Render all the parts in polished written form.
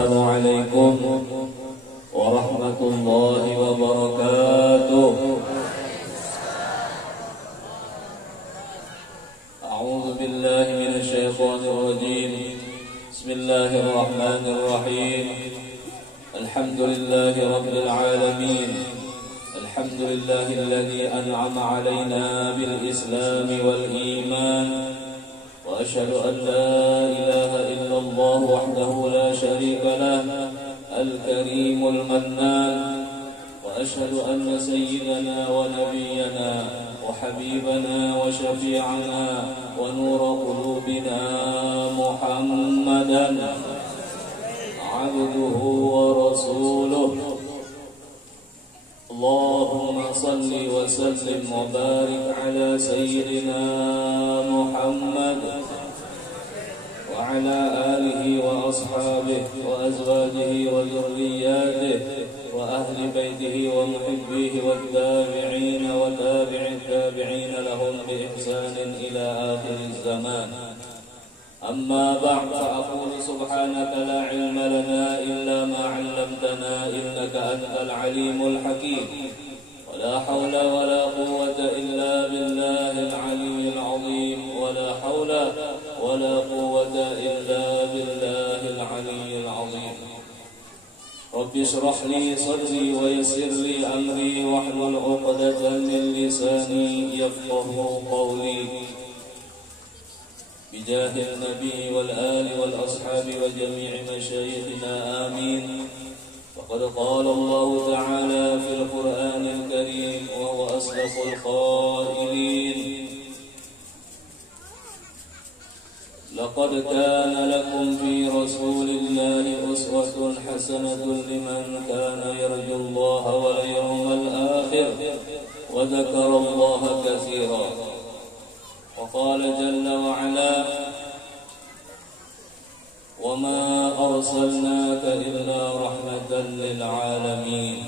Assalamualaikum warahmatullahi wabarakatuh. A'udzu billahi minasy syaithanir rajim. Bismillahirrahmanirrahim. Alhamdulillahi rabbil alamin. Alhamdulillahilladzi an'ama 'alaina bil islam wal iman. وأشهد أن لا إله إلا الله وحده لا شريك له الكريم المنان وأشهد أن سيدنا ونبينا وحبيبنا وشفيعنا ونور قلوبنا محمدا عبده ورسوله اللهم صل وسلم وبارك على سيدنا محمد وعلى آله وأصحابه وأزواجه وذرياته وأهل بيته ومحبيه والتابعين وتابع التابعين لهم بإحسان إلى آخر الزمان. أما بعد فأقول سبحانك لا علم لنا إلا ما علمتنا إنك أنت العليم الحكيم ولا حول ولا قوة إلا بالله العلي العظيم ولا حول ولا قوة إلا بالله العلي العظيم. رب اشرح لي صدري ويسر لي أمري واحلل عقدة من لساني يفقه قولي بجاه النبي والآل والأصحاب وجميع مشايخنا آمين. وقد قال الله تعالى في القرآن الكريم وهو أصدق القائلين لقد كان لكم في رسول الله أسوة حسنة لمن كان يرجو الله واليوم الآخر وذكر الله كثيرا. وقال جل وعلا وما أرسلناك إلا رحمة للعالمين.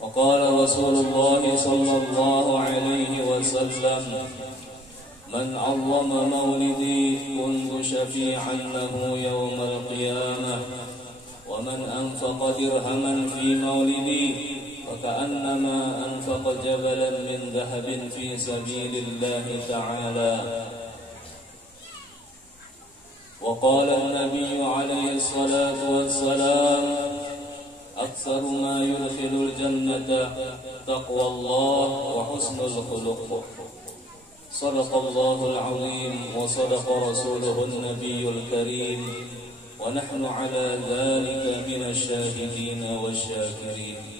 وقال رسول الله صلى الله عليه وسلم من عظم مولدي كنت شفيعا له يوم القيامة ومن أنفق درهما في مولدي وكأنما أنفق جبلا من ذهب في سبيل الله تعالى. وقال النبي عليه الصلاة والسلام أكثر ما يدخل الجنة تقوى الله وحسن الخلق. صدق الله العظيم وصدق رسوله النبي الكريم ونحن على ذلك من الشاهدين والشاكرين.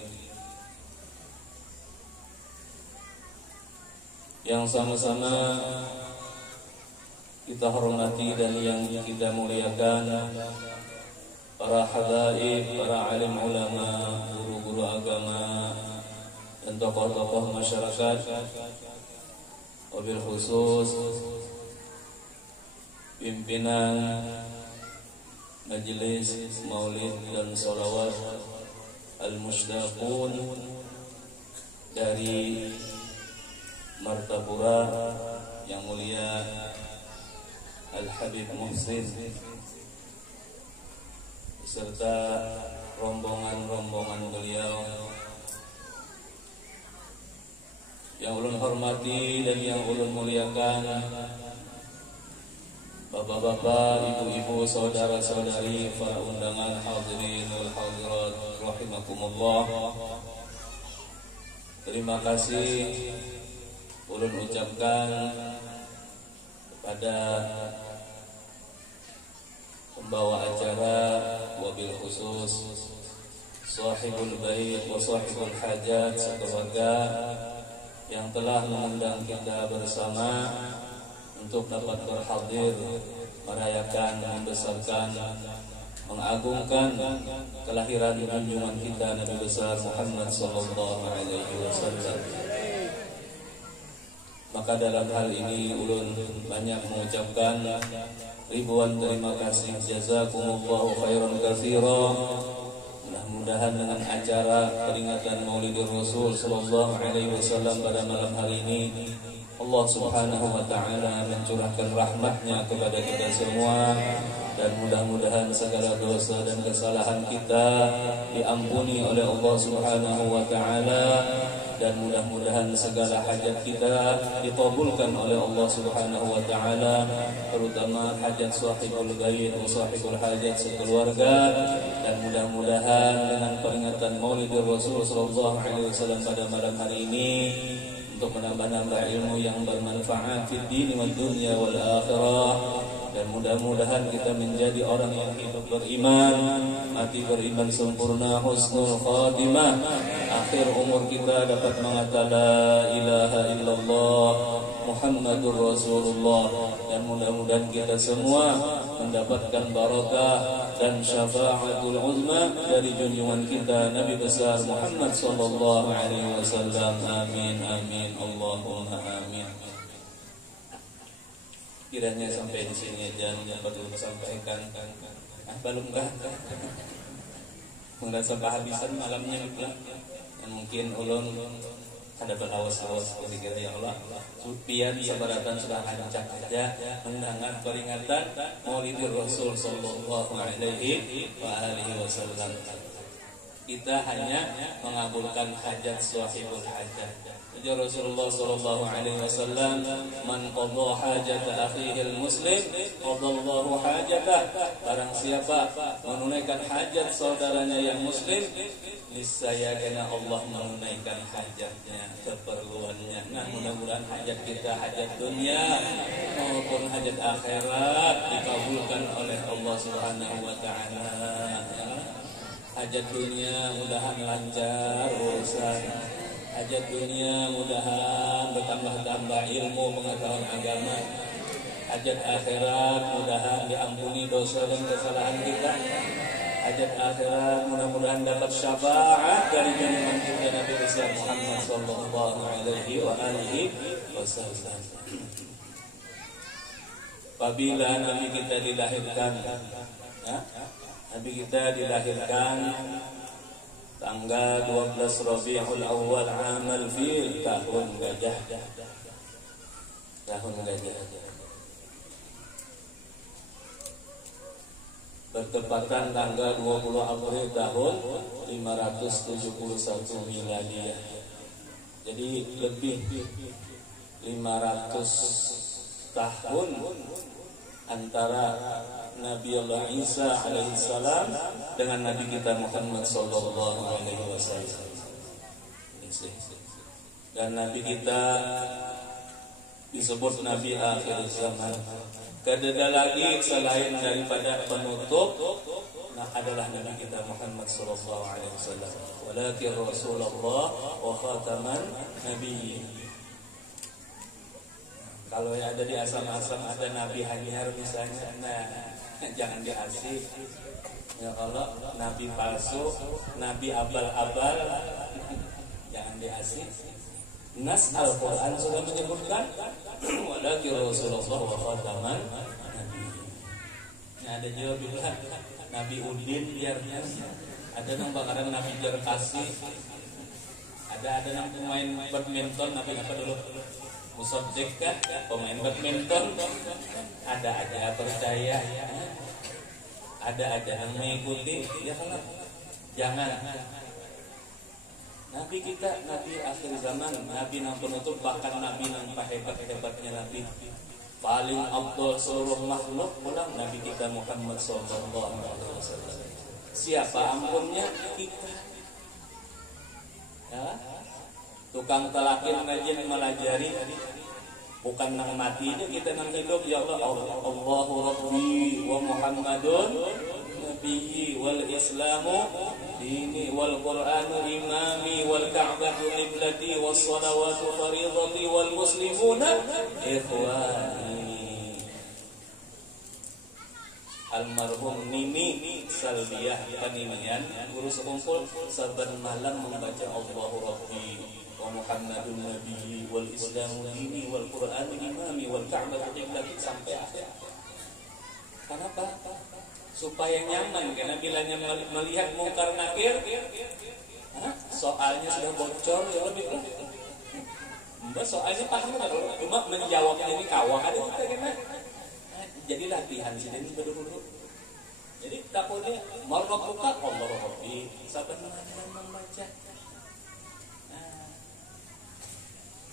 Yang sama-sama kita hormati dan yang kita muliakan para habaib, para alim ulama, guru-guru agama dan tokoh-tokoh masyarakat, wabil khusus pimpinan majelis maulid dan sholawat al-mushtaqun dari Martapura yang mulia Al-Habib Muhsin beserta rombongan-rombongan beliau yang ulun hormati dan yang ulun muliakan, bapak-bapak, ibu-ibu, saudara-saudari, para undangan hadirin wal hadirat rahimakumullah. Terima kasih ulun ucapkan kepada pembawa acara wabil khusus sahibul bait wa sahibul hajat sekeluarga yang telah mengundang kita bersama untuk dapat berhadir merayakan, membesarkan, mengagungkan kelahiran junjungan kita Nabi besar Muhammad sallallahu alaihi wasallam. Maka dalam hal ini ulun banyak mengucapkan ribuan terima kasih, jazakumullahu khairan katsira. Mudah-mudahan dengan acara peringatan Maulidur Rasul sallallahu alaihi wasallam pada malam hari ini Allah Subhanahu wa ta'ala mencurahkan rahmatnya kepada kita semua, dan mudah-mudahan segala dosa dan kesalahan kita diampuni oleh Allah Subhanahu wa ta'ala, dan mudah-mudahan segala hajat kita dikabulkan oleh Allah Subhanahu wa ta'ala, terutama hajat sahibul ghaib wa sahibul hajat sekeluarga. Dan mudah-mudahan dengan peringatan Maulidur Rasul sallallahu alaihi wasallam pada malam hari ini untuk menambah-nambah ilmu yang bermanfaat fid din wad dunya wal akhirah, dan mudah-mudahan kita menjadi orang yang hidup beriman, mati beriman sempurna, husnul khatimah, akhir umur kita dapat mengatakan la ilaha illallah Muhammadur Rasulullah. Dan mudah-mudahan kita semua mendapatkan barakah dan syafaatul uzma dari junjungan kita Nabi besar Muhammad sallallahu alaihi wasallam. Amin amin Allahumma amin. Kiranya sampai di sini aja yang perlu disampaikan. Belum kah? Merasa kehabisan malamnya gitu. Dan mungkin ulun ada berawas-awas kira-kira ya Allah. Supian sabaratan sudah hancak aja mendengar peringatan Maulidur Rasul sallallahu alaihi wasallam. Kita hanya mengabulkan hajat sahibul hajat. Ya Rasulullah sallallahu alaihi wasallam, man qadha hajata akhihi muslim qadallahu hajatah. Barang siapa menunaikan hajat saudaranya yang muslim, niscaya karena Allah menunaikan hajatnya, keperluannya. Nah, mudah-mudahan hajat kita, hajat dunia maupun hajat akhirat dikabulkan oleh Allah Subhanahu wa taala. Hajat dunia mudahan lancar urusan, hajat dunia mudahan bertambah-tambah ilmu pengetahuan agama, hajat akhirat mudahan diampuni dosa dan kesalahan kita, hajat akhirat mudah-mudahan dapat syafaat dari junjungan kita Nabi besar Muhammad sallallahu alaihi wasallam. Apabila Nabi kita dilahirkan, Nabi kita dilahirkan tanggal 12 Rabiul Awal amal fil, tahun gajah. Tahun gajah. Bertepatan tanggal 20 April tahun 571 Miladiyah. Jadi lebih 500 tahun antara Nabi Allah Isa alaihissalam dengan Nabi kita Muhammad sallallahu alaihi wasallam. Dan Nabi kita disebut Nabi akhir zaman. Tidak lagi selain daripada penutup, adalah Nabi kita Muhammad sallallahu alaihi wasallam. Walakin Rasulullah wa khataman nabiyyin. Kalau yang ada di asam-asam ada Nabi Hanyar misalnya, nah jangan diasih. Ya Allah, Nabi palsu, Nabi abal-abal, jangan diasih. Nas Al-Quran sudah menyebutkan walakin Rasulullah wa khataman nabiyyin. Nah, ada juga bilang Nabi Udin biarnya, ada yang bakaran Nabi Jarkasi, ada yang pemain badminton Nabi apa dulu? Musabjek kan, pemain badminton, ada aja percaya, ada aja yang mengikuti, ya kan? Jangan. Nabi kita, Nabi akhir zaman, Nabi yang penutup, bahkan Nabi yang hebat-hebatnya Nabi, paling afdal seluruh makhluk, pulang Nabi kita Muhammad sallallahu alaihi wasallam. Siapa ampunnya? Kita. Ya? Tukang telakin rajin melajari, bukan nang matinya kita nang hidup. Ya Allah, Allahu Rabbi wa Muhammadun nabiyyi wal Islamu dini wal Qur'anu imami wal Ka'batu qiblati was salawatu fardhati wal muslimuna ikhwani. Almarhum Nini Salbiah Paninian, guru sekumpul saban malam membaca Allahu Rabbi wa Muhammadun Nabi wal Islamu dini wal Qur'an imami wal Ka'bah qiblati sampai akhir. Kenapa? Supaya nyaman, karena bilanya melihat mungkar nakir, soalnya sudah bocor ya lebih Mbak soalnya paham nggak kalau cuma menjawabnya ini kawah ada kita kena. Jadi latihan sih ini dulu. Jadi takutnya mau buka Allah Rabbi sebenarnya membaca.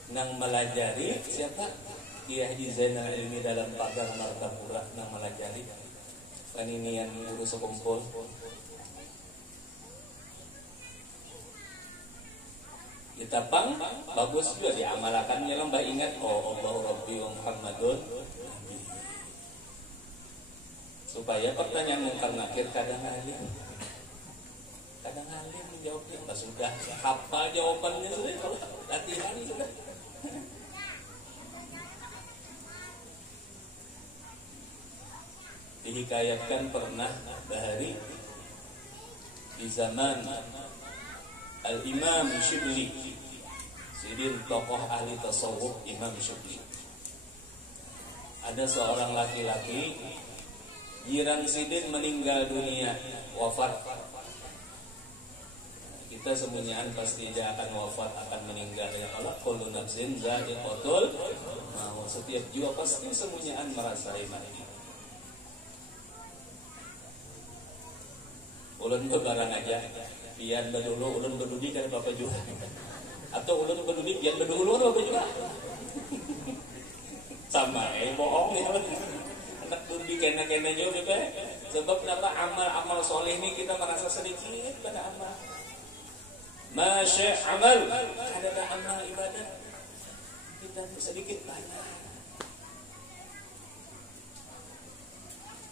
Nang melajari siapa? Kiai Haji Zainal Ilmi dalam pagar Martapura nang melajari paninian guru sekumpul. Ditapang bagus juga diamalkannya lembah ingat oh Allah Rabbi wa Muhammadun Nabi. Supaya pertanyaan mungkar nakir kadang alim menjawabnya nggak sudah hafal jawabannya sudah kalau latihan sudah. Dihikayatkan pernah bahari di zaman Al-Imam Shibli, sidin tokoh ahli tasawuf Imam Shibli. Ada seorang laki-laki jiran sidin meninggal dunia, wafat. Kita semuanya pasti dia akan wafat, akan meninggal ya Allah. Kullu nafsin dha'iqatul maut. Setiap jiwa pasti semuanya merasai mati. Ulun bebarang aja, pian berdulu, ulun berdudi kan bapak juga. Atau ulun berdudi, pian berdulu bapak juga. Sama, bohong ya. Anak berdudi kena-kena juga. Sebab kenapa amal soleh ini kita merasa sedikit pada amal. Masya amal, ada amal ibadah kita sedikit banyak.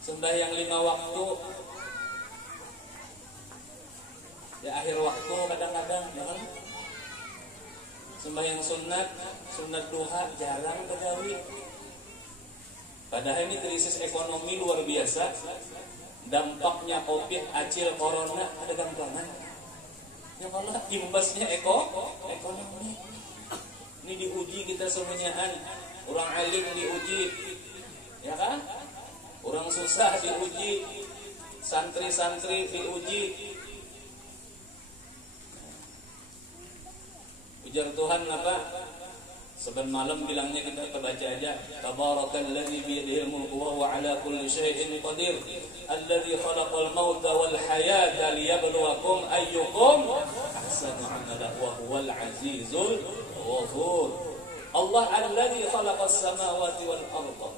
Sembahyang 5 waktu. Di akhir waktu kadang-kadang ya kan? Sembahyang sunat duha jarang begawi. Padahal ini krisis ekonomi luar biasa. Dampaknya Covid, acil, corona ada gampangan. Ya Allah, imbasnya ekonomi. Ini diuji kita semuanya. Orang alim diuji, ya kan? Orang susah diuji, santri-santri diuji. Ujar Tuhan apa? Seben malam bilangnya kita baca aja. Tabarakalladzi biyadihil mulku wa huwa ala kulli syai'in qadir. Alladzi khalaqal mauta wal hayata liyabluwakum ayyukum ahsanu amala wa huwal azizul ghafur. Allah alladzi khalaqas samawati wal arda.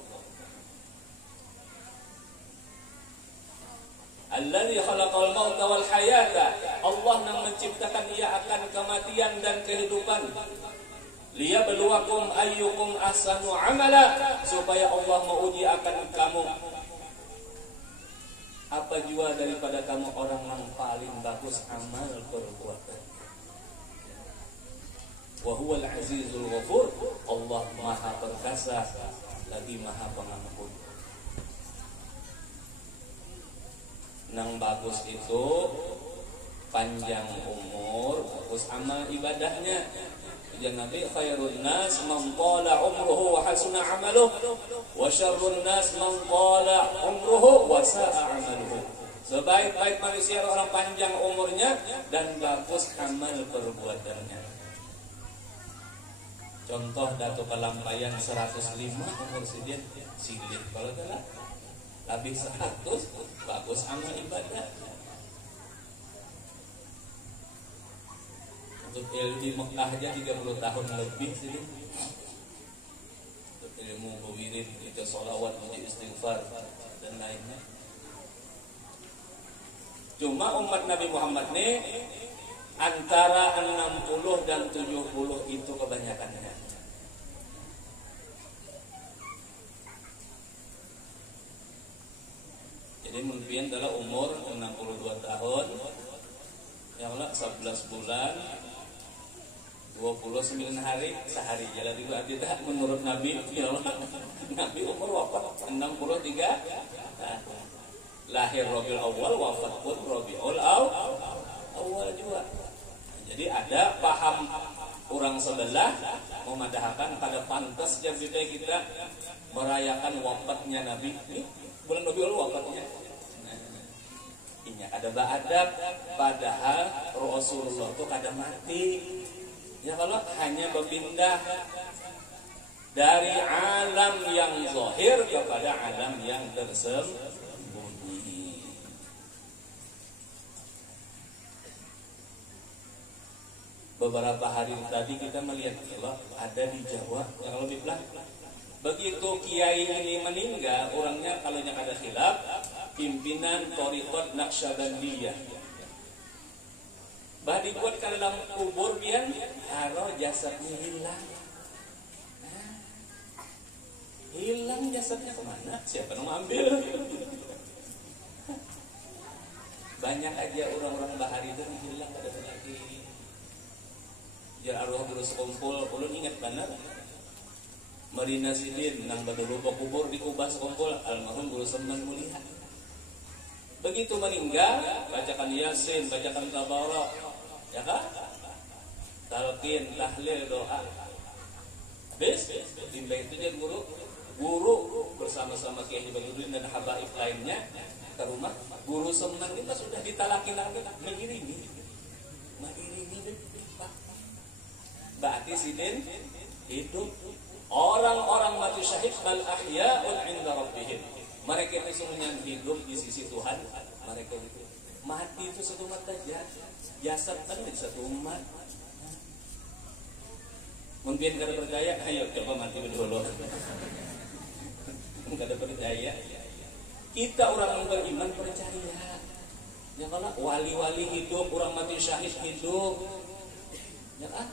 Alladzi khalaqal mauta wal hayata. Allah yang menciptakan ia akan kematian dan kehidupan. Liyabluwakum ayyukum ahsanu amala, supaya Allah menguji akan kamu apa jua daripada kamu orang yang paling bagus amal perbuatan. Wa huwal azizul ghafur. Allah Maha Perkasa lagi Maha Pengampun. Nang bagus itu panjang umur, bagus amal ibadahnya. Ya Nabi khairun nas man qala umruhu wa hasuna amaluhu wa syarrun nas man qala umruhu wa sa'a amaluhu. Sebaik-baik manusia orang panjang umurnya dan bagus amal perbuatannya. Contoh Datuk Kalampayan 105 umur sidin silih kalau tidak habis 100 bagus amal ibadah. Untuk ilmu Mekah aja 30 tahun lebih sih. Untuk ilmu berwirid, kita sholawat, istighfar dan lainnya. Cuma umat Nabi Muhammad nih antara 60 dan 70 itu kebanyakannya. Jadi mungkin adalah umur 62 tahun, ya Allah 11 bulan 29 hari sehari jalan itu tidak menurut Nabi ya Allah. Nabi umur wafat 63 lahir Rabiul Awal, wafat pun Rabiul Awal juga. Jadi ada paham orang sebelah memadahkan pada pantas jam kita merayakan wafatnya Nabi. Ini bulan Rabiul wafatnya. Ini ada adab padahal Rasulullah itu kada mati. Ya kalau hanya berpindah dari alam yang zahir kepada alam yang tersembunyi. Beberapa hari tadi kita melihat Allah ada di Jawa yang lebih belakang. Begitu kiai ini meninggal, orangnya kalau yang ada khilaf, pimpinan Thariqat Naqsyabandiyah. Bah dibuat ke dalam kubur biar haro jasadnya hilang. Hilang jasadnya kemana? Siapa yang ambil? Banyak aja orang-orang bahari itu hilang pada lagi. Jar arwah terus kumpul, ulun ingat benar. Marina Sidin nang batu lupa kubur dikubah sekumpul almarhum Guru Semnan Mulia. Begitu meninggal, bacakan Yasin, bacakan Tabarak, ya kan? Talqin, tahlil, doa. Habis, timba itu dia guru bersama-sama Kiai Badruddin dan habaib lainnya ke rumah. Guru Semnan kita sudah ditalakin mengiringi. Berarti sidin hidup. Orang-orang mati syahid bal ahya'un 'inda rabbihim. Mereka itu semuanya hidup di sisi Tuhan. Mereka itu mati itu satu umat saja. Jasad kan di satu umat. Mungkin kada percaya, ayo coba mati dulu. Kada percaya. Kita orang yang beriman percaya. Ya kalau wali-wali hidup, orang mati syahid hidup. Ya kan?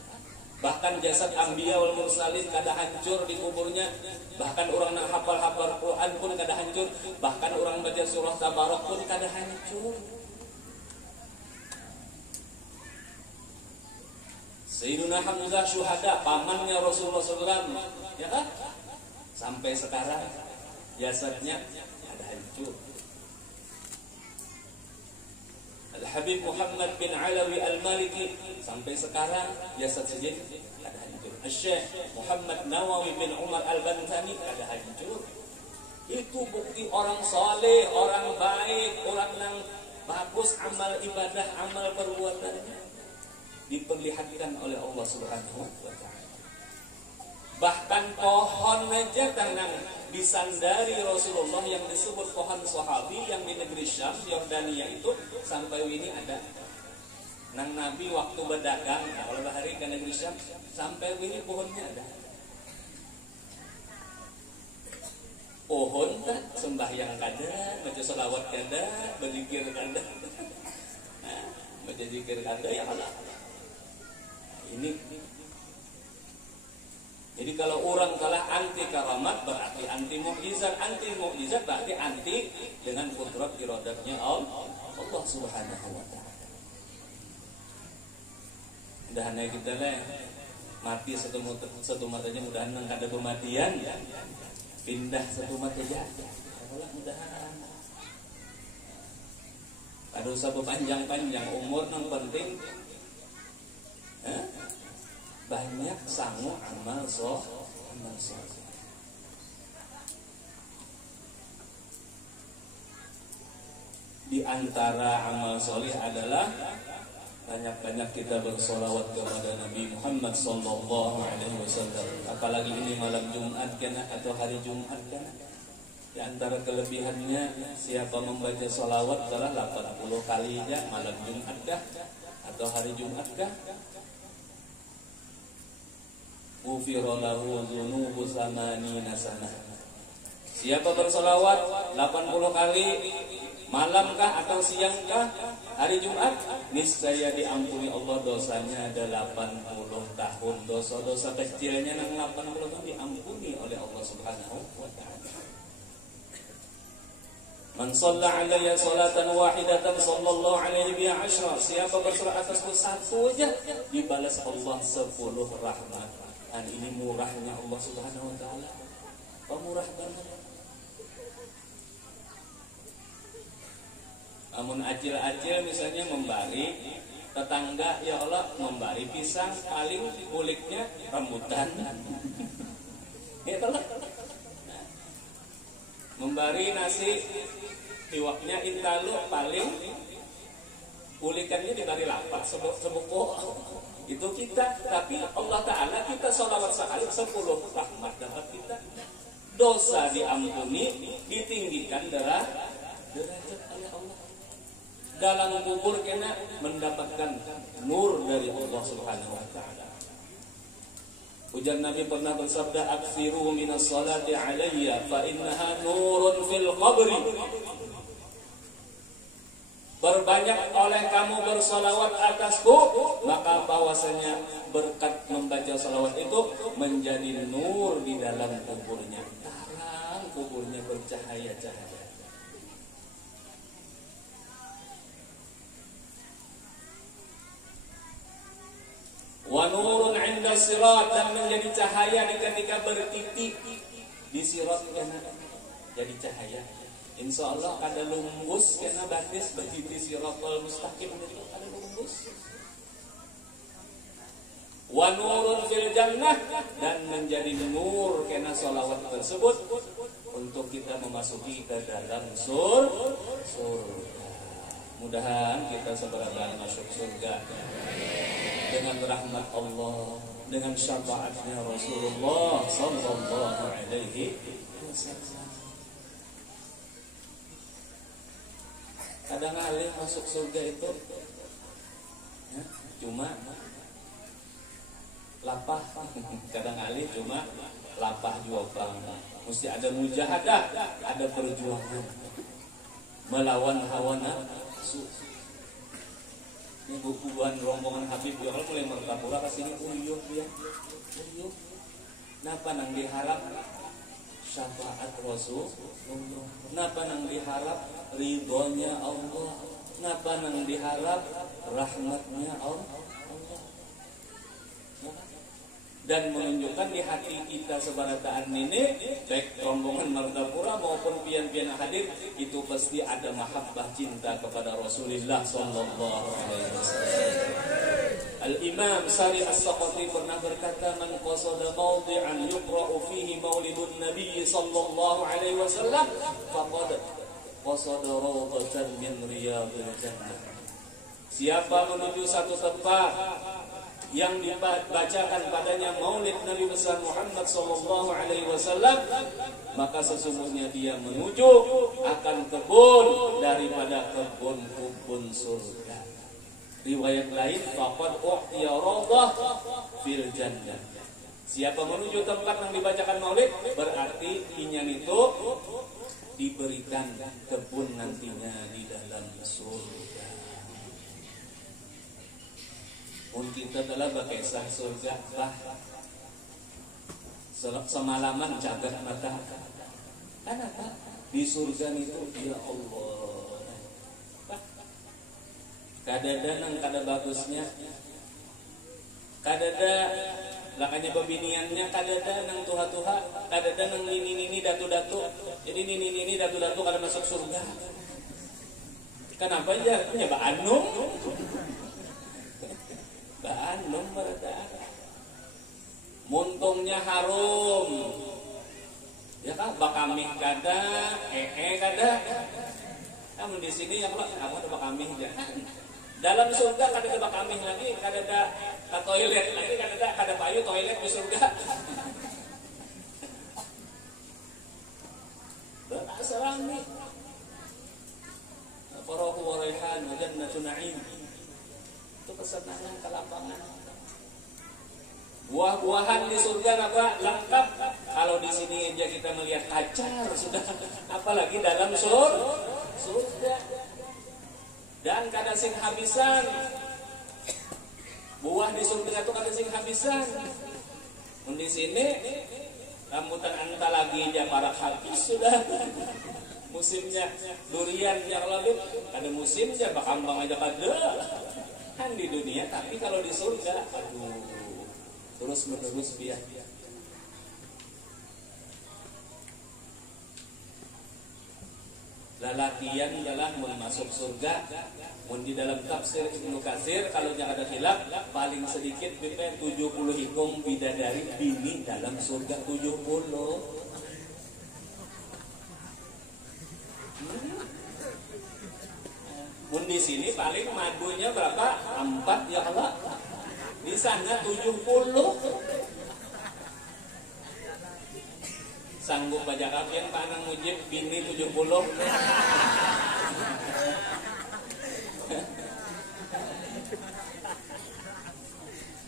Bahkan jasad anbiya wal mursalin kada hancur di kuburnya. Bahkan orang nak hafal-hafal Quran pun kada hancur. Bahkan orang baca surah Tabarak pun kada hancur. Sayyiduna Hamzah syuhada, pamannya Rasulullah SAW, ya kan? Sampai sekarang jasadnya kada hancur. Al-Habib Muhammad bin Alawi Al-Maliki sampai sekarang jasad saja ada hancur. Al-Syekh Muhammad Nawawi bin Umar Al-Bantani ada hancur. Itu bukti orang saleh, orang baik, orang yang bagus amal ibadah, amal perbuatannya diperlihatkan oleh Allah Subhanahu wa taala. Bahkan pohon aja tenang disandari Rasulullah yang disebut pohon sahabi yang di negeri Syam, Yordania itu sampai ini ada. Nang Nabi waktu berdagang kalau bahari ke negeri Syam sampai ini pohonnya ada. Pohon tak sembahyang kada, baca selawat kada, berzikir kada. Baca zikir kada ya Allah. Ini jadi kalau orang kalah anti karamat berarti anti mukjizat berarti anti dengan kudrat iradatnya Allah Subhanahu wa taala. Mudahan kita lah mati satu mat aja, mudahan nang kada kematian pindah satu mat aja. Mudahan ada usah panjang-panjang umur nang penting. Banyak sanggup amal soleh. Di antara amal soleh adalah banyak-banyak kita bersolawat kepada Nabi Muhammad sallallahu alaihi wasallam. Apalagi ini malam Jumat kena atau hari Jumat kena. Di antara kelebihannya siapa membaca solawat telah 80 kali ya malam Jumat kah atau hari Jumat kah? Ghufira lahu dzunubu samanina sanah. Siapa bersolawat 80 kali malamkah atau siangkah hari Jumat, niscaya diampuni Allah dosanya ada 80 tahun. Dosa-dosa kecilnya nang 80 tahun diampuni oleh Allah Subhanahu wa taala. Man shalla alayya salatan wahidatan sallallahu alaihi bi 10. Siapa bersolat atasku satu aja dibalas Allah 10 rahmat. Dan ini murahnya Allah Subhanahu wa taala. Pemurah banget. Amun acil-acil misalnya membari tetangga, ya Allah membari pisang paling kuliknya rambutan. Ya Allah. Membari nasi iwaknya intalu paling kulikannya dibari lapak sebuku. itu kita, tapi Allah Ta'ala kita sholawat sekali 10 rahmat dapat kita, dosa diampuni, ditinggikan derajat oleh Allah. Dalam kubur kena mendapatkan nur dari Allah Subhanahu wa Ta'ala. Ujar Nabi pernah bersabda, "Aktsiru minas salati alayya fa innaha nurun fil qabri." Berbanyak oleh kamu bersolawat atasku, maka bahwasanya berkat membaca solawat itu menjadi nur di dalam kuburnya. Terang kuburnya bercahaya-cahaya. Wa nurun 'inda sirat, dan menjadi cahaya ketika bertitik di sirat kana jadi cahaya. Insyaallah kada lumbus kana batis bertitik siratal mustaqim itu kada lumbus. Wa nurun fil jannah, dan menjadi nur kana salawat tersebut untuk kita memasuki ke dalam surga. Mudahan kita seberapa masuk surga dengan rahmat Allah, dengan syafaatnya Rasulullah sallallahu alaihi wasallam. Kadang-kadang masuk surga itu ya, cuma lapah, kadang-kadang cuma lapah jual. Mesti ada mujahadah, ada perjuangan melawan hawa nafsu. Ini bukuan rombongan Habib ya, kalau mulai mertapura kasih ini uyuh ya, uyuh. Napa nang diharap syafaat Rasul? Napa nang diharap ridhonya Allah? Napa nang diharap rahmatnya Allah? Dan menunjukkan di hati kita sebarataan ini, baik rombongan Martapura maupun pian-pian hadir, itu pasti ada mahabbah cinta kepada Rasulullah sallallahu alaihi wasallam. Al-Imam Sari As-Saqati pernah berkata, "Man qasada mawdi'an yuqra'u fihi maulidun Nabi sallallahu alaihi wasallam faqad qasada rawdatan min riyadil jannah." Siapa menuju satu tempat yang dibacakan padanya maulid Nabi besar Muhammad sallallahu alaihi wasallam, maka sesungguhnya dia menuju akan kebun daripada kebun-kebun surga. Riwayat lain, faqad u'tiya rawdah fil jannah. Siapa menuju tempat yang dibacakan maulid, berarti inyan itu diberikan kebun nantinya di dalam surga. Mungkin kita telah berkisah surga bah semalaman jagat mata. Kenapa? Di surga itu ya Allah. Kadada nang kada bagusnya, kadada lakanya pembiniannya, kadada nang tuha-tuha, kadada nang nini datu-datu. Jadi nini datu-datu kada masuk surga. Kenapa ya? Punya Mbak Anum. Bandung berada, muntungnya harum, ya kan? Bakamih kada, kada. Namun di sini ya kalau kamu ada bakamih ya. Dalam surga kada ada bakamih lagi, kada ada toilet lagi, kada payu toilet di surga. Berasrami. Farahu wa raihan wa jannatun na'im. Itu kesenangan kelapangan. Buah-buahan di surga apa lengkap. Kalau di sini aja kita melihat kacar sudah, apalagi dalam surga. Dan kada sing habisan. Buah di surga itu kada sing habisan. Di sini rambutan anta lagi aja para habis sudah. Musimnya durian yang lalu ada musimnya bakambang aja kada. Kan di dunia, tapi kalau di surga, aduh, terus menerus biar. Lalakian adalah masuk surga. Mun di dalam tafsir Ibnu Katsir, kalau jangan ada khilaf, paling sedikit 70 hikum bidadari bini dalam surga 70. Mun di sini paling madunya berapa? 4 ya Allah. Di sana 70. Sanggup baca kapian Pak Anang Mujib bini 70.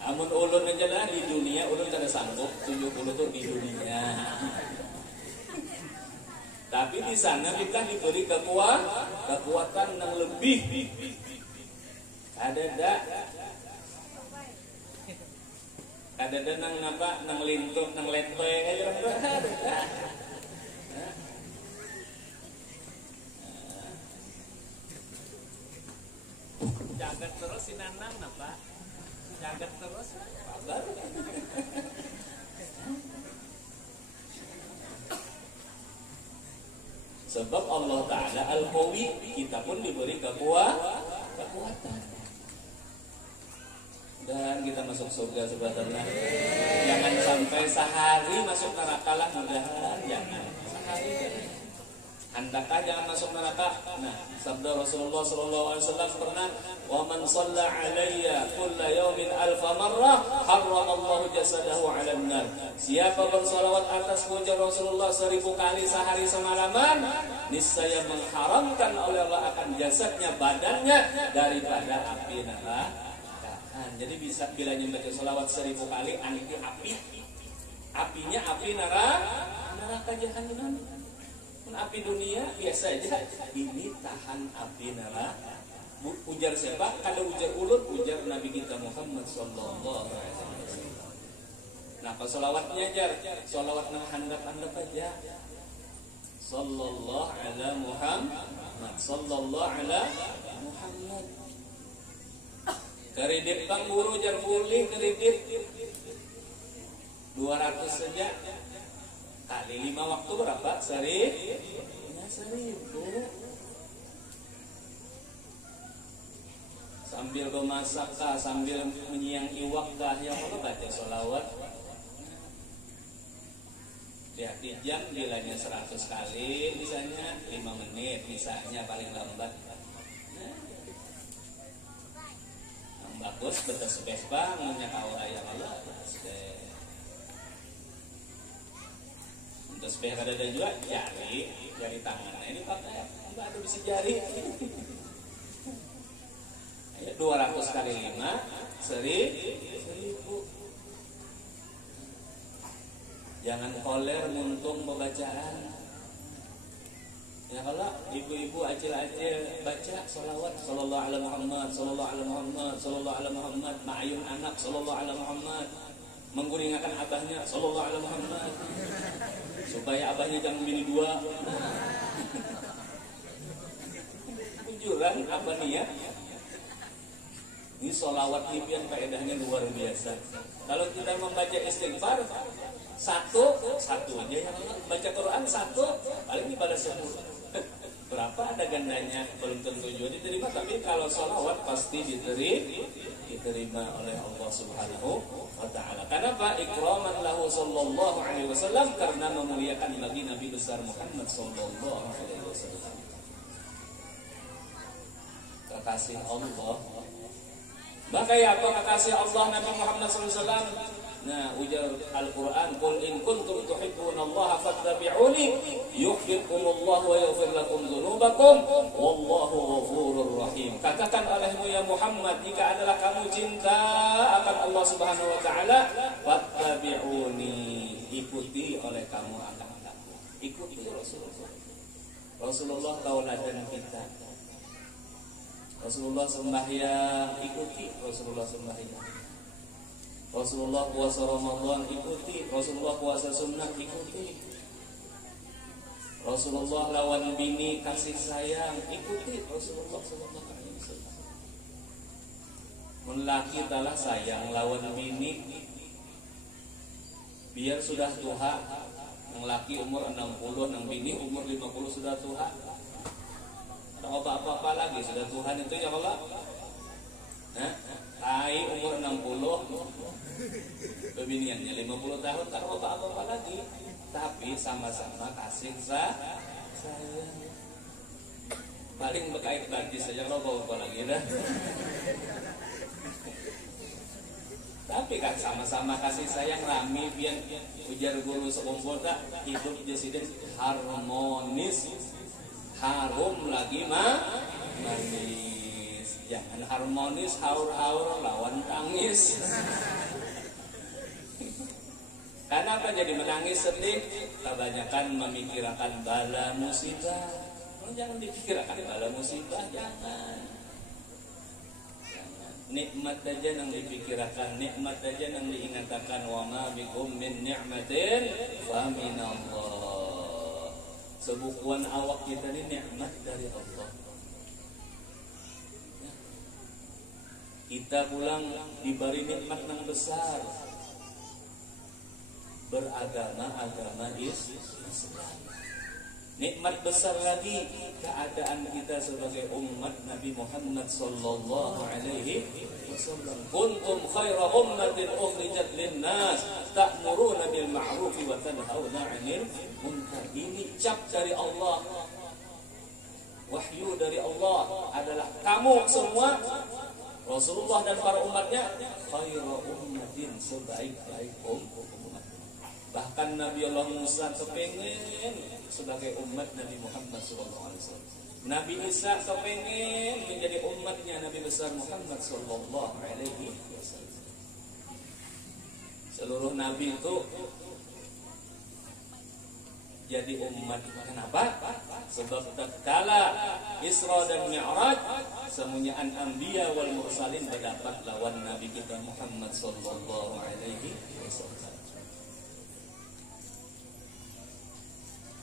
Amun ulun aja lah di dunia, ulun kada sanggup 70 tuh di dunia. Tapi di sana kita diberi kekuatan yang lebih. Ada nang apa, nang lintuk, nang lenteng aja. Jagat terus si Nanang napa? Jagat terus kabar. Sebab Allah Ta'ala Al-Qawi, kita pun diberi kekuatan. Dan kita masuk surga sebenarnya. Jangan sampai sehari masuk neraka lah, mudah-mudahan jangan. Sehari jangan. Andakah jangan masuk neraka? Nah, sabda Rasulullah SAW pernah, "Wa man shalla 'alayya kulla yawmin alfa marrah, harramallahu jasadahu 'alan nar." Siapa bersolawat atas wajah Rasulullah 1000 kali sehari semalaman, niscaya mengharamkan oleh Allah akan jasadnya, badannya daripada api neraka. Jadi bisa bila membaca sholawat 1000 kali, aniti apinya api neraka jahanam. Api dunia biasa aja, ini tahan api neraka. Ujar siapa? Kada ujar ulut, ujar Nabi kita Muhammad sallallahu alaihi wasallam. Nah, pas sholawatnya jar, sholawat nang handap-handap aja. Sallallahu ala Muhammad, sallallahu ala Muhammad. Kredit bang guru jar pulih kredit 200 saja. Kali 5 waktu berapa? 1000. Sambil memasak kah, sambil menyiang iwak kah, yang Allah baca sholawat. Ya, di jam bilanya 100 kali, misalnya 5 menit, misalnya paling lambat. Yang bagus betul sebes bang, menyakau ayam Allah. Terus biar ada juga jari tangan. Nah, ini pakai enggak ada bisa jari. Ayo 200 kali 5 1000. Jangan koler muntung pembacaan. Ya kalau ibu-ibu acil-acil baca sholawat sallallahu alaihi Muhammad, sallallahu alaihi Muhammad, sallallahu alaihi Muhammad, ma'ayun anak sallallahu alaihi Muhammad, mengguringakan abahnya sallallahu alaihi Muhammad. Supaya abahnya jangan bini 2. Kujuran apa nih ya? Ini sholawat impian faedahnya luar biasa. Kalau kita membaca istighfar satu aja yang baca Quran 1 paling dibalas 10. Berapa ada gandanya belum tentu juga diterima, tapi kalau sholawat pasti diterima oleh Allah Subhanahu wa ta'ala. Kenapa? Ikraman lahu sallallahu alaihi wasallam, karena memuliakan bagi Nabi besar Muhammad sallallahu alaihi wasallam. Kekasih Allah. Maka ya apa kekasih Allah Nabi Muhammad sallallahu alaihi wasallam? Nah, ujar Al-Quran, "Qul in kuntum tuhibbunallaha fattabi'uni yuhibbukumullahu wa yaghfir lakum dzunubakum wallahu ghafurur rahim." Katakan olehmu ya Muhammad, jika adalah kamu cinta akan Allah Subhanahu wa taala, fattabi'uni, ikuti oleh kamu akan aku. Ikuti Rasulullah. Rasulullah tauladan kita. Rasulullah sembahyang, ikuti Rasulullah sembahyang. Rasulullah puasa Ramadan, ikuti. Rasulullah puasa sunnah, ikuti. Rasulullah lawan bini kasih sayang, ikuti Rasulullah sallallahu alaihi wasallam. Mun laki talah sayang lawan bini, biar sudah tuha. Nang laki umur 60, nang bini umur 50 sudah tuha. Ada apa-apa lagi sudah Tuhan itu ya Allah. Ai umur 60, kebiniannya 50 tahun, tak apa-apa lagi. Tapi sama-sama kasih sayang. Paling berkait bagi saja, lo bawa apa lagi dah. Tapi kan sama-sama kasih sayang rami biar ujar guru sekumpul tak hidup jesiden harmonis, harum lagi manis. Jangan harmonis haur-haur lawan tangis. Karena apa jadi menangis sedih? Kebanyakan memikirkan bala musibah. Jangan dipikirkan bala musibah, jangan. Nikmat aja yang dipikirkan, nikmat aja yang diingatkan. Wa ma bikum min ni'matin fa minallah. Sebukuan awak kita ini nikmat dari Allah. Kita pulang diberi nikmat yang besar. Beragama Islam. Nikmat besar lagi keadaan kita sebagai umat Nabi Muhammad sallallahu alaihi wasallam. Kuntum khaira ummatin ukhrijat lin-nas ta'muruna bil ma'ruf wa tanhauna 'anil munkar. Ini cap dari Allah. Wahyu dari Allah adalah kamu semua Rasulullah dan para umatnya khaira ummatin, sebaik-baik umat. Bahkan Nabi Allah Musa kepengen sebagai umat Nabi Muhammad SAW. Nabi Isa kepengen menjadi umatnya Nabi besar Muhammad SAW. Seluruh Nabi itu jadi umat. Kenapa? Sebab tatkala Isra dan Mi'raj semuanya anbiya wal mursalin berdapat lawan Nabi kita Muhammad SAW.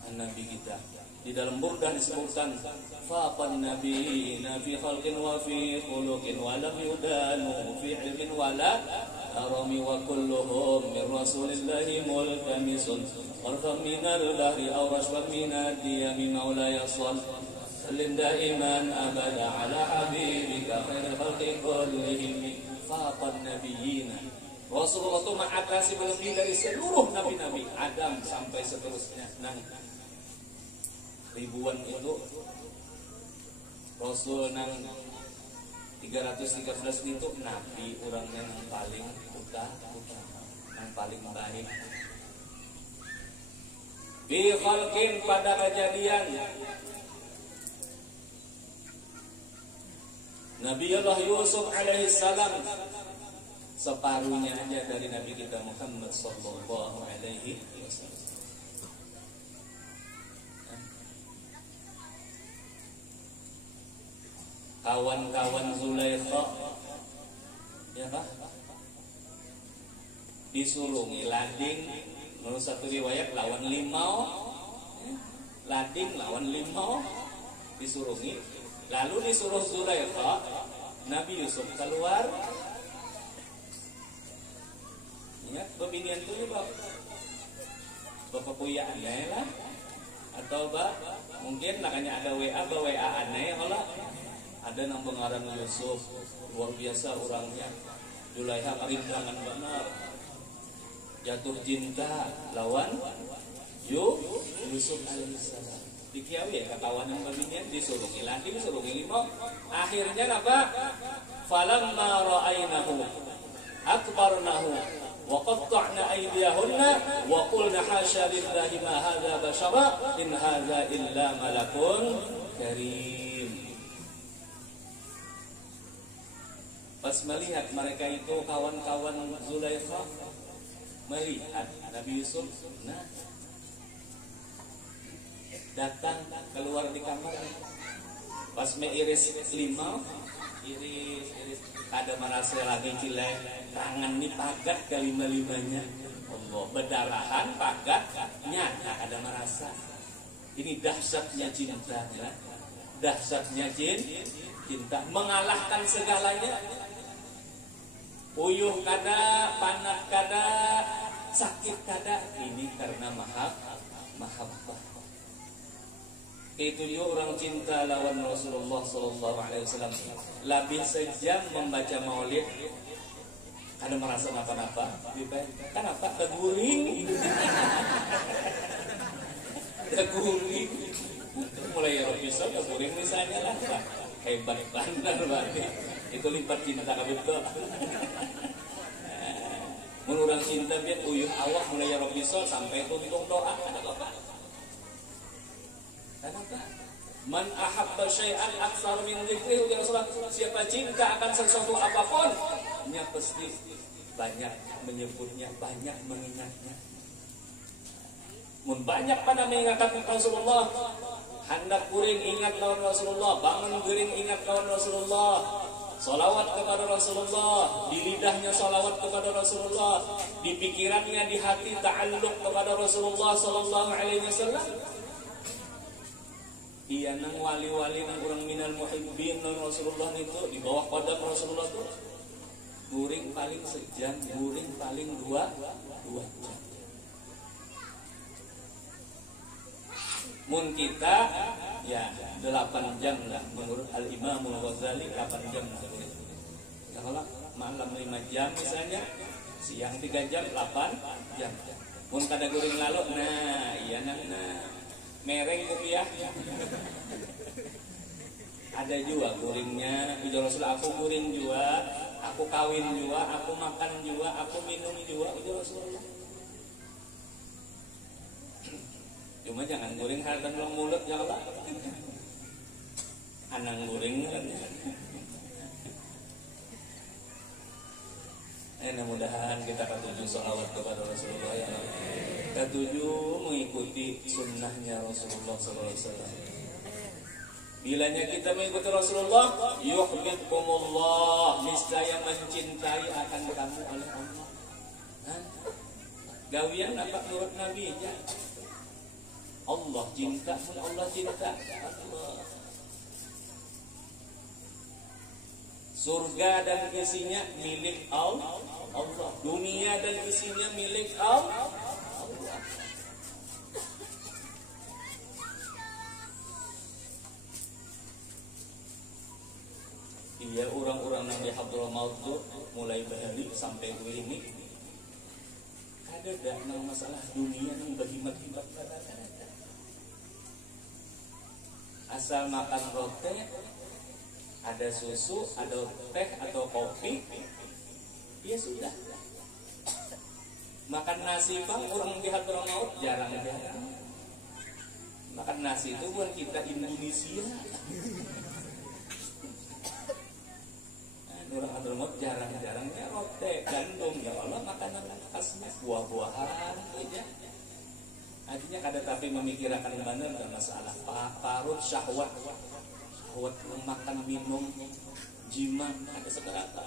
Nabi kita di dalam burdah disebutkan faqan nabiyina fi khalqin wa fi khuluqin wa lam yudanu fi ilmin wa la arami wa kulluhum min rasulillahi multamisun warfam minal bahri aw rashfam minadiya min maulaya sal salim daiman abada ala habibika khairul khalqi kullihim. Faqan nabiyina, Rasulullah itu mengatasi lebih dari seluruh nabi-nabi Adam sampai seterusnya. Ribuan itu Rasul nang 313 itu nabi orangnya yang paling utama, yang paling baik. Bi khalqin, pada kejadian Nabi Allah Yusuf alaihissalam separuhnya aja dari Nabi kita Muhammad sallallahu alaihi wasallam. Kawan-kawan Zulaikha, ya Pak, disuruh ngilading. Menurut satu riwayat lawan limau, lading lawan limau, disuruh ngil. Lalu disuruh Zulaikha, Nabi Yusuf keluar. Ingat pembinian itu ya Bapak puya aneh lah, atau mungkin makanya ada WA aneh kalau ada yang pengarang Yusuf, luar biasa orangnya. Zulaikha kerindangan benar, jatuh cinta lawan Yusuf alaihissalam. Dikiawi ya kawan yang beginian, disuruh ngilading, disuruh ngilimau. Akhirnya apa? Falamma ra'ainahu akbarnahu wa qatta'na aydiyahunna wa qulna hasya lillahi ma hadza bashara in hadza illa malakun karim. Pas melihat mereka itu kawan-kawan Zulaikha melihat Nabi Yusuf, datang keluar di kamar. Pas meiris limau, iris ada merasa lagi cilek, tangan ini pagat ke lima-limanya. Allah, berdarahan pagatnya ada merasa. Ini dahsyatnya cinta, ya. Dahsyatnya cinta mengalahkan segalanya. Uyuh kada, panas kada, sakit kada, ini karena mahabbah. Itu juga orang cinta lawan Rasulullah SAW. Lebih sejam membaca maulid, kada merasa apa-apa. Kenapa? Keguring. Keguring. Mulai episode keguring misalnya lah. Hebat benar berarti. Itu lipat cinta kami tuh. Mun urang cinta biar uyuh awak mulai ya Rabbi Sol sampai tuntung doa ada apa? Ada apa? Man ahabba syai'an aktsar min dzikri ya Rasulullah. Siapa cinta akan sesuatu apapun, nya pasti banyak menyebutnya, banyak mengingatnya. Mun banyak pada mengingatkan Rasulullah, hendak kuring ingat lawan Rasulullah, bangun kuring ingat lawan Rasulullah, salawat kepada Rasulullah, di lidahnya salawat kepada Rasulullah, di pikirannya, di hati ta'alluq kepada Rasulullah sallallahu alaihi wasallam. Iya nang wali-wali nang urang minal muhibbin nang Rasulullah itu di bawah qadam Rasulullah itu guring paling sejam, guring paling dua jam. Mun kita ya 8 jam lah menurut Al-Imam Al-Ghazali 8 jam lah. Ya kalau malam 5 jam misalnya, siang 3 jam 8 jam. Mun kada guring lalu nah iya nah mereng kopiah. Ada juga guringnya, ujar Rasul aku guring juga, aku kawin juga, aku makan juga, aku minum juga, ujar Rasulullah. Cuma jangan guring hartan long mulut ya Allah. Anang guring kan. Mudah-mudahan kita ketujuh sholawat kepada Rasulullah ya Allah. Ketujuh mengikuti sunnahnya Rasulullah SAW. Bilanya kita mengikuti Rasulullah, yuhibbukumullah, niscaya mencintai akan kamu oleh Allah. Gawian apa menurut Nabi ya? Allah cinta, Allah cinta. Allah. Surga dan isinya milik Allah. Dunia dan isinya milik Allah. Iya orang-orang yang di Hadrah Maut tuh mulai bahali sampai ini. Ada nang masalah dunia nang berhimat-himat kadang-kadang. Asal makan roti, ada susu, ada teh atau kopi, ya sudah. Makan nasi bang, orang di Hadrah Maut jarang-jarang. Makan nasi itu buat kita Indonesia. Orang Hadrah Maut jarang-jarangnya roti, gandum, ya Allah makanan khasnya buah-buahan aja. Artinya kada tapi memikirkan benar dan masalah parut syahwat makan minum jima ada seberapa.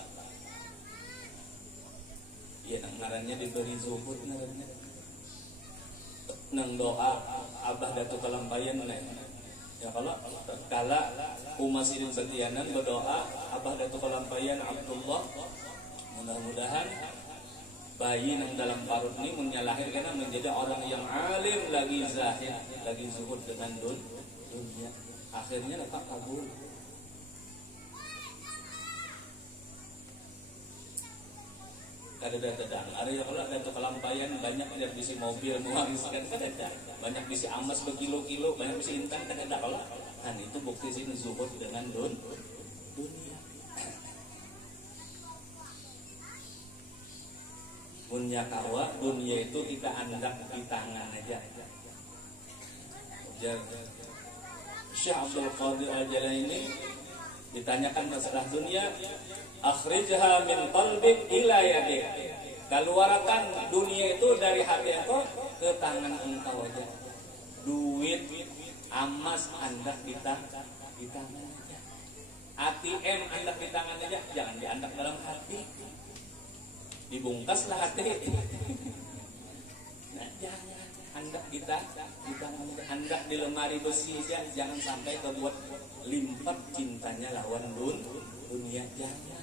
Ya nang ngarannya diberi zuhud ngarannya. Nang doa Abah Datuk Kalampayan ya kalau kala umas idin setianan berdoa Abah Datuk Kalampayan Abdullah mudah-mudahan bayi yang dalam parut ini menyalahir karena menjadi orang yang alim lagi zahid lagi zuhud dengan dunia akhirnya dapat kabul. Kada ada yang kalau Datuk Kalampayan banyak lihat bisi mobil mewariskan kada banyak bisi amas berkilo-kilo banyak bisi intan kada kalau kan itu bukti sini zuhud dengan dunia. Punya kawa dunia itu kita andak di tangan aja. Syekh Abdul Qadir Al-Jalaini ditanyakan masalah dunia, akhrijha min qalbik ila yadik. Keluarkan dunia itu dari hati engkau ke tangan engkau aja. Duit, emas andak di tangan aja. ATM andak di tangan aja, jangan diandak dalam hati. Dibungkaslah hati. Nah, jangan hendak kita hendak di lemari besi aja, jangan sampai kebuat limpet cintanya lawan dunia. Jangan.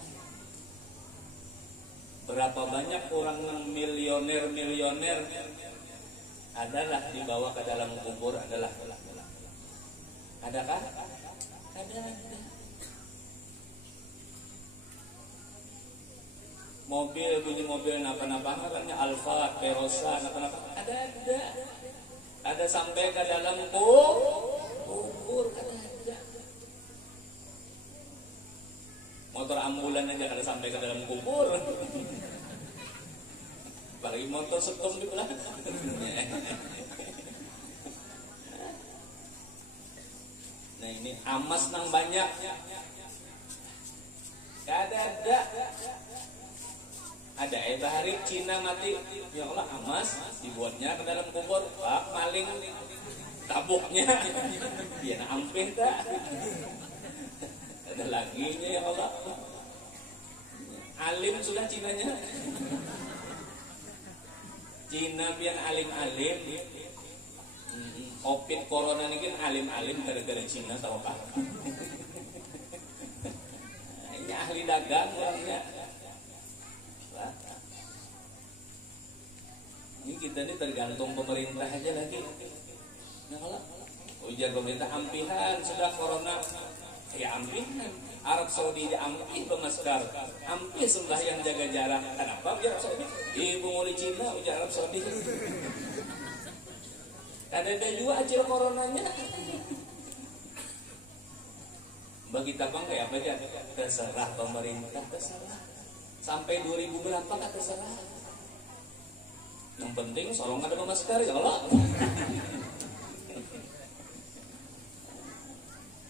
Berapa banyak orang yang milioner adalah dibawa ke dalam kubur adalah adakah? Ada. Mobil bunyi mobil napa-napa namanya Alfa, Perosa, napa-napa ada sampai ke dalam kubur ada. Motor ambulan aja kada sampai ke dalam kubur. apalagi motor sekom di belakang. Nah ini amas nang banyak, gak ada. Ada bahari Cina mati, ya Allah amas dibuatnya ke dalam kubur, pak maling tabuknya, dia ampih tak. Ada laginya ya Allah. Alim sudah Cinanya. Cina pian alim-alim. Covid corona ini kan alim-alim gara-gara Cina tahu kan. Ini ahli dagang orangnya. Ini kita ini tergantung pemerintah aja lagi. Nah kalau ujar pemerintah ampihan sudah corona, ya ampihan. Arab Saudi ampih bermasker, ampih sembahyang jaga jarak. Kenapa ujar Arab Saudi? Ibu mulai Cina ujar Arab Saudi. Ada juga acil coronanya. Bagi tabang kayak apa aja? Terserah pemerintah, terserah. Sampai 2000 berapa kan terserah. Yang penting solong ada masker ya Allah.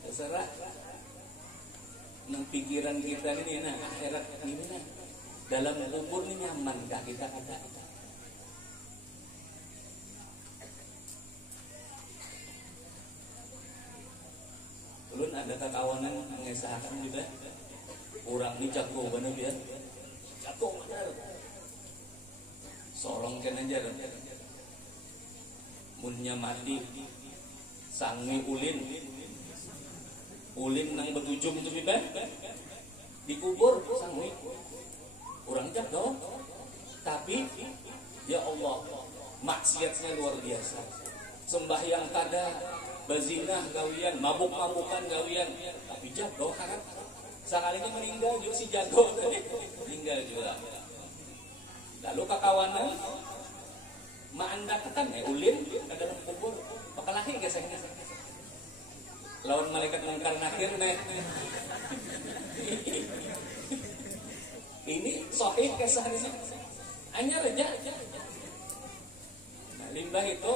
Terserah. Nang pikiran kita ini nah akhirat ini nah dalam kubur ini nyaman kah kita ada. Ulun ada kekawanan mengesahkan juga orang ini jago bener ya, jago bener. Sorong kan aja munnya mati sangi ulin nang berujung tu biba dikubur sangi orang jago, tapi ya Allah maksiatnya luar biasa, sembahyang kada, bazinah gawian, mabuk-mabukan gawian, tapi jago kan sekalinya meninggal juga si jago meninggal juga. Lalu kakawanan anda kan ulin ke dalam kubur bakal lahir guys ini lawan malaikat mungkar nakir ini sahih kisah ini hanya reja. Nah, limbah itu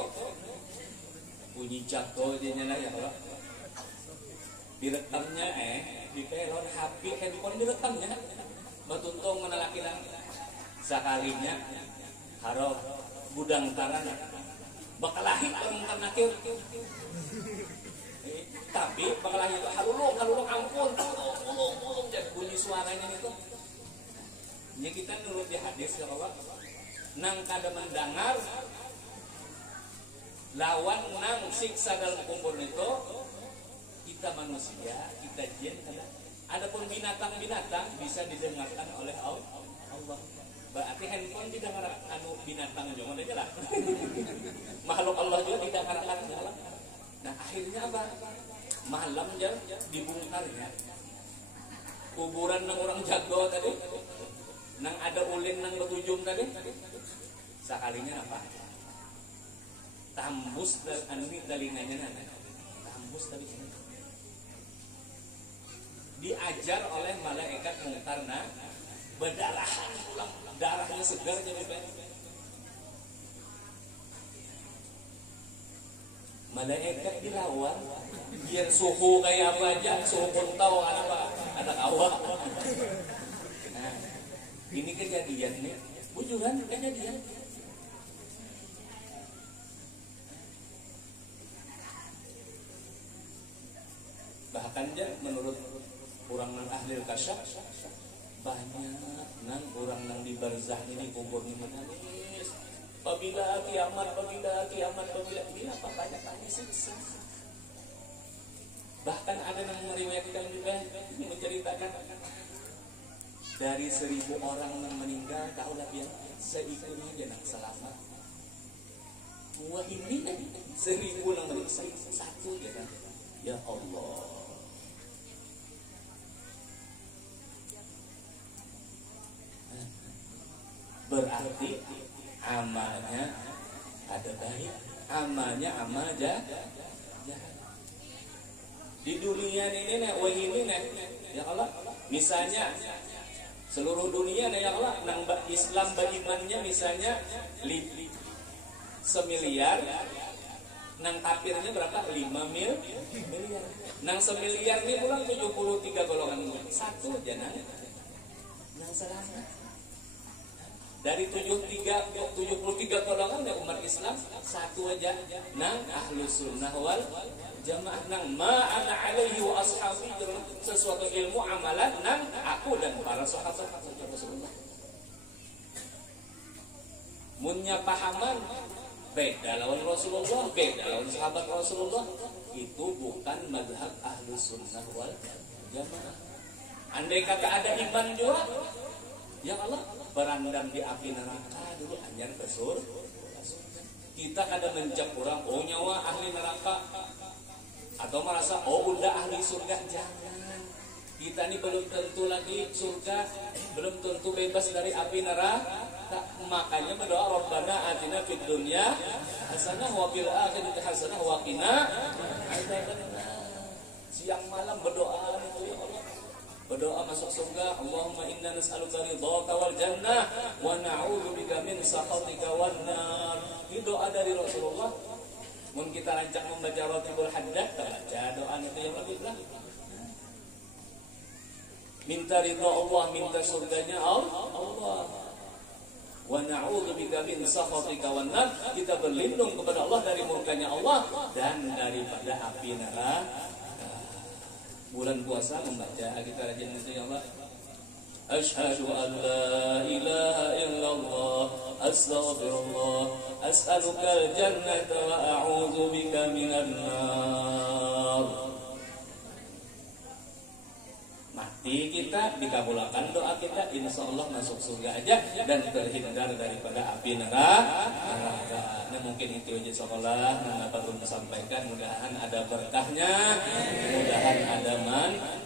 bunyi jago dia nyala ya Allah direkamnya di pelon HP handphone direkamnya betuntung menalakinan sekalinya harap budang tarana bakal lahir mungkar nakir. Tapi bakal lahir halulung ampun tulung jadi bunyi suaranya itu. Ya kita nurut di hadis ya Allah. Nang kada mendengar lawan nang siksa dalam kubur itu kita manusia, kita jin kada. Adapun binatang-binatang bisa didengarkan oleh Allah. Berarti handphone didengar anu binatang juga aja lah. Makhluk Allah juga didengarkan Allah. Nah akhirnya apa? Malam aja dibongkarnya kuburan nang orang jago tadi, nang ada ulin nang berujung tadi, sekalinya apa? Tambus anu ini telinganya tambus tadi. Diajar oleh malaikat mungkarna berdarahan pulang, darahnya segar jadi baik. Malaikat dilawan biar suhu kayak apa aja, suhu pun tahu apa anak awak. Nah, ini kejadian nih, bujuran kejadian. Bahkan aja menurut orang nang ahli kasyaf banyak nang orang nang di barzah ini kubur ini menangis. Apabila kiamat, apabila apa banyak tanya siksa. Bahkan ada yang meriwayatkan juga menceritakan dari 1000 orang yang meninggal tahulah biar seikunya aja yang selamat. Wah ini 1000 yang meninggal satu ya kan. Ya Allah. Berarti amalnya ada baik, amalnya amal jahat. Di dunia ini nih, ini nih, ya Allah. Misalnya Seluruh dunia ya Allah nang Islam berimannya misalnya semiliar, nang kafirnya berapa? 5 miliar. Nang semiliar ini pulang 73 golongan. Satu aja nang selamat. Dari 73 golongan ya umat Islam, satu aja nang ahlus sunnah wal jamaah, nang ma'ana alaihi wa ashabi, sesuatu ilmu amalan nang aku dan para sahabat Rasulullah. Munnya pahaman beda lawan Rasulullah, beda lawan sahabat Rasulullah, itu bukan mazhab ahlus sunnah wal jamaah. Andai kata ada iman juga, ya Allah berandam di api neraka dulu anjar ke surga. Kita kadang mencap orang, oh nyawa ahli neraka, atau merasa oh udah ahli surga. Jangan, kita ini belum tentu lagi surga, belum tentu bebas dari api neraka. Makanya berdoa Rabbana atina fid dunya hasanah wa fil akhirati hasanah wa qina adzabannar. Siang malam berdoa itu ya Allah. Berdoa masuk surga, Allahumma inna nas'aluka ridhaka wal jannah wa na'udzubika min sakhatika wan nar. Ini doa dari Rasulullah. Mun kita rancang membaca Ratibul Haddad, baca doa itu yang lebih lah. Minta ridha Allah, minta surganya Allah. Wa na'udzubika min sakhatika wan nar. Kita berlindung kepada Allah dari murkanya Allah dan daripada api neraka. Bulan puasa membaca kita rajin itu ya Allah. Asyhadu an la ilaha illallah, astaghfirullah, as'alukal jannata wa a'udzu bika minan nar. Mati kita dikabulkan doa kita, insya Allah masuk surga aja dan terhindar daripada api neraka. Nah mungkin itu aja sekolah yang dapat untuk sampaikan. Mudahan ada berkahnya, mudahan ada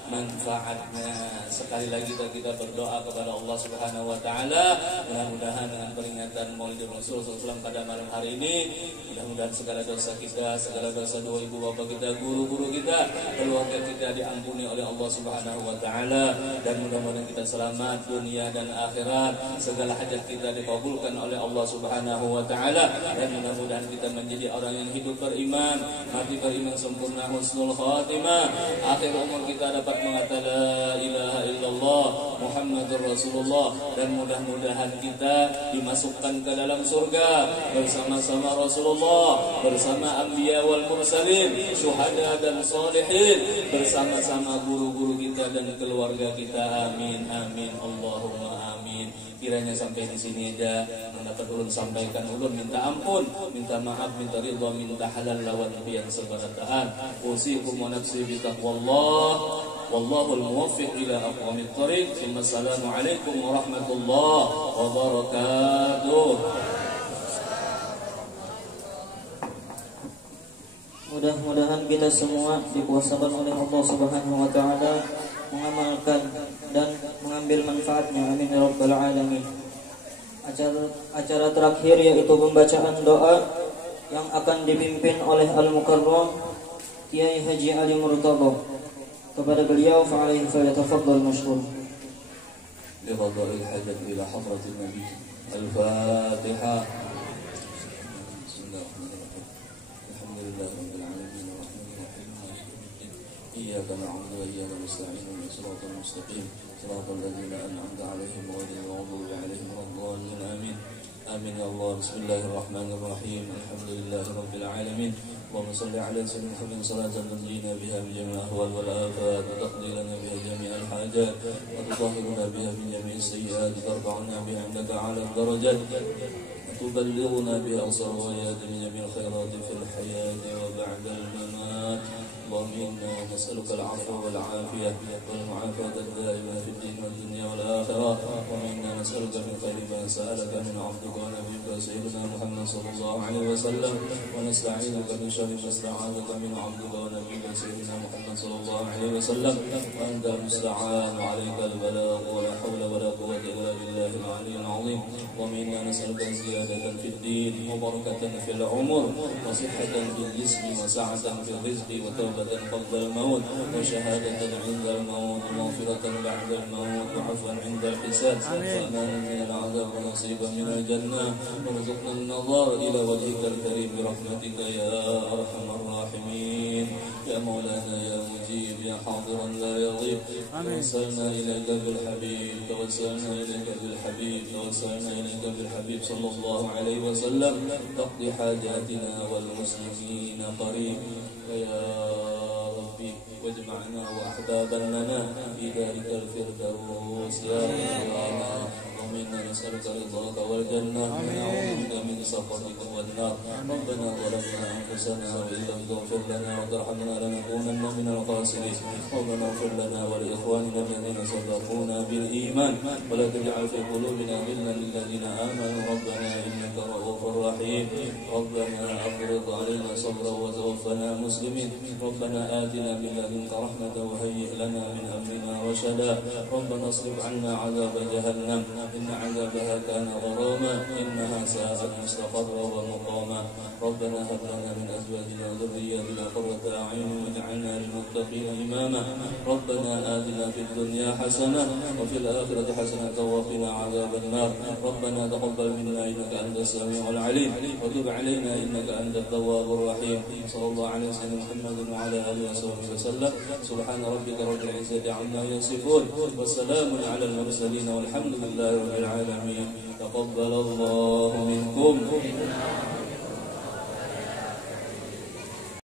manfaatnya. Sekali lagi kita berdoa kepada Allah Subhanahu Wa Taala. Mudah-mudahan dengan peringatan Maulid Rasul SAW pada malam hari ini, mudah-mudahan segala dosa kita, segala dosa dua ibu bapak kita, guru-guru kita, keluarga kita diampuni oleh Allah Subhanahu Wa Taala, dan mudah-mudahan kita selamat dunia dan akhirat. Segala hajat kita dikabulkan oleh Allah Subhanahu Wa Taala, dan mudah-mudahan kita menjadi orang yang hidup beriman, mati beriman sempurna, husnul khatimah. Akhir umur kita dapat mengatakan la ilaha illallah Muhammadur Rasulullah, dan mudah-mudahan kita dimasukkan ke dalam surga bersama-sama Rasulullah, bersama anbiya wal mursalin, syuhada dan salihin, bersama-sama guru-guru kita dan keluarga kita. Amin amin Allahumma amin. Kiranya sampai di sini aja mendapat ulun sampaikan, ulun minta ampun, minta maaf, minta ridha, minta halal lawan biang sebarataan. Usikum wa nafsi bi taqwallah, wallahul muwaffiq ila aqwamit thariq. Assalamualaikum warahmatullahi wabarakatuh. Mudah-mudahan kita semua dikuasakan oleh Allah Subhanahu Wa Taala mengamalkan dan mengambil manfaatnya. Amin ya rabbal alamin. Acara terakhir yaitu pembacaan doa yang akan dipimpin oleh Al-Mukarram Kiai Haji Ali Murtadha. Kepada beliau fa'alaihi falyatafaddal mashkur. Liqada'il hajat ila hadratin Nabi. Al-Fatihah. Bismillahirrahmanirrahim. Alhamdulillahirabbil alamin arrahmanir rahim maliki yaumiddin. Iyyaka na'budu wa iyyaka nasta'in ihdinas siratal mustaqim siratal ladzina an'amta 'alaihim ghairil maghdubi 'alaihim waladdallin. Amin. Amin ya Allah. Bismillahirrahmanirrahim. Alhamdulillahirabbil alamin. اللهم صل على سيدنا محمد صلاة تنجينا بها من جميع الأهوال والآفات وتقضي لنا بها جميع الحاجات وتطهرنا بها من جميع السيئات وترفعنا بها عندك على الدرجات وتبلغنا بها أقصى الغايات من جميع الخيرات في الحياة وبعد الممات. اللهم إنا نسألك العفو والعافية والمعافاة الدائمة في الدين والدنيا والآخرة. اللهم إنا نسألك من خير ما سألك من عبدك ونبيك سيدنا محمد صلى الله عليه وسلم، ونستعينك من شر ما استعاذك من عبدك ونبيك سيدنا محمد صلى الله عليه وسلم، وأنت المستعان وعليك البلاغ ولا حول ولا قوة إلا بالله العلي العظيم. اللهم إنا نسألك زيادة في الدين وبركة في العمر وصحة في الجسم وسعة في الرزق وتوبة قبل الموت الموت وشهادة عند الموت ومغفرة بعد الموت وعفوا عند الحساب وأمانا من العذاب ونصيبا من الجنة وارزقنا النظر إلى وجهك الكريم برحمتك يا أرحم الراحمين يا مولانا يا مجيب يا حاضرا لا يغيب توسلنا إليك بالحبيب توسلنا إليك بالحبيب توسلنا إليك بالحبيب صلى الله عليه وسلم تقضي حاجاتنا والمسلمين قريب يا ربي واجمعنا وأحبابا لنا في ذلك الفردوس يا ربنا ومنا نسألك رضاك والجنة ونعوذ بك من سخطك والنار ربنا ظلمنا أنفسنا وإن لم تغفر لنا وترحمنا لنكونن من الخاسرين ربنا اغفر لنا ولإخواننا الذين سبقونا بالإيمان ولا تجعل في قلوبنا غلا للذين آمنوا ربنا إنك رؤوف رحيم ربنا أفرض علينا صبرا وتوفنا مسلمين ربنا آتنا من لدنك رحمة وهيئ لنا من أمرنا رشدا ربنا اصرف عنا عذاب جهنم إن عذابها كان غراما إنها ساءت مستقرا ومقاما ربنا هب لنا من أزواجنا وذرياتنا قرة أعين واجعلنا للمتقين إماما ربنا آتنا في الدنيا حسنة وفي الآخرة حسنة وقنا عذاب النار ربنا تقبل منا إنك أنت السميع العليم وتب علينا إنك أنت التواب الرحيم صلى الله عليه وسلم محمد وعلى آله وصحبه وسلم سبحان ربك رب العزة عما يصفون وسلام على المرسلين والحمد لله رب العالمين تقبل الله منكم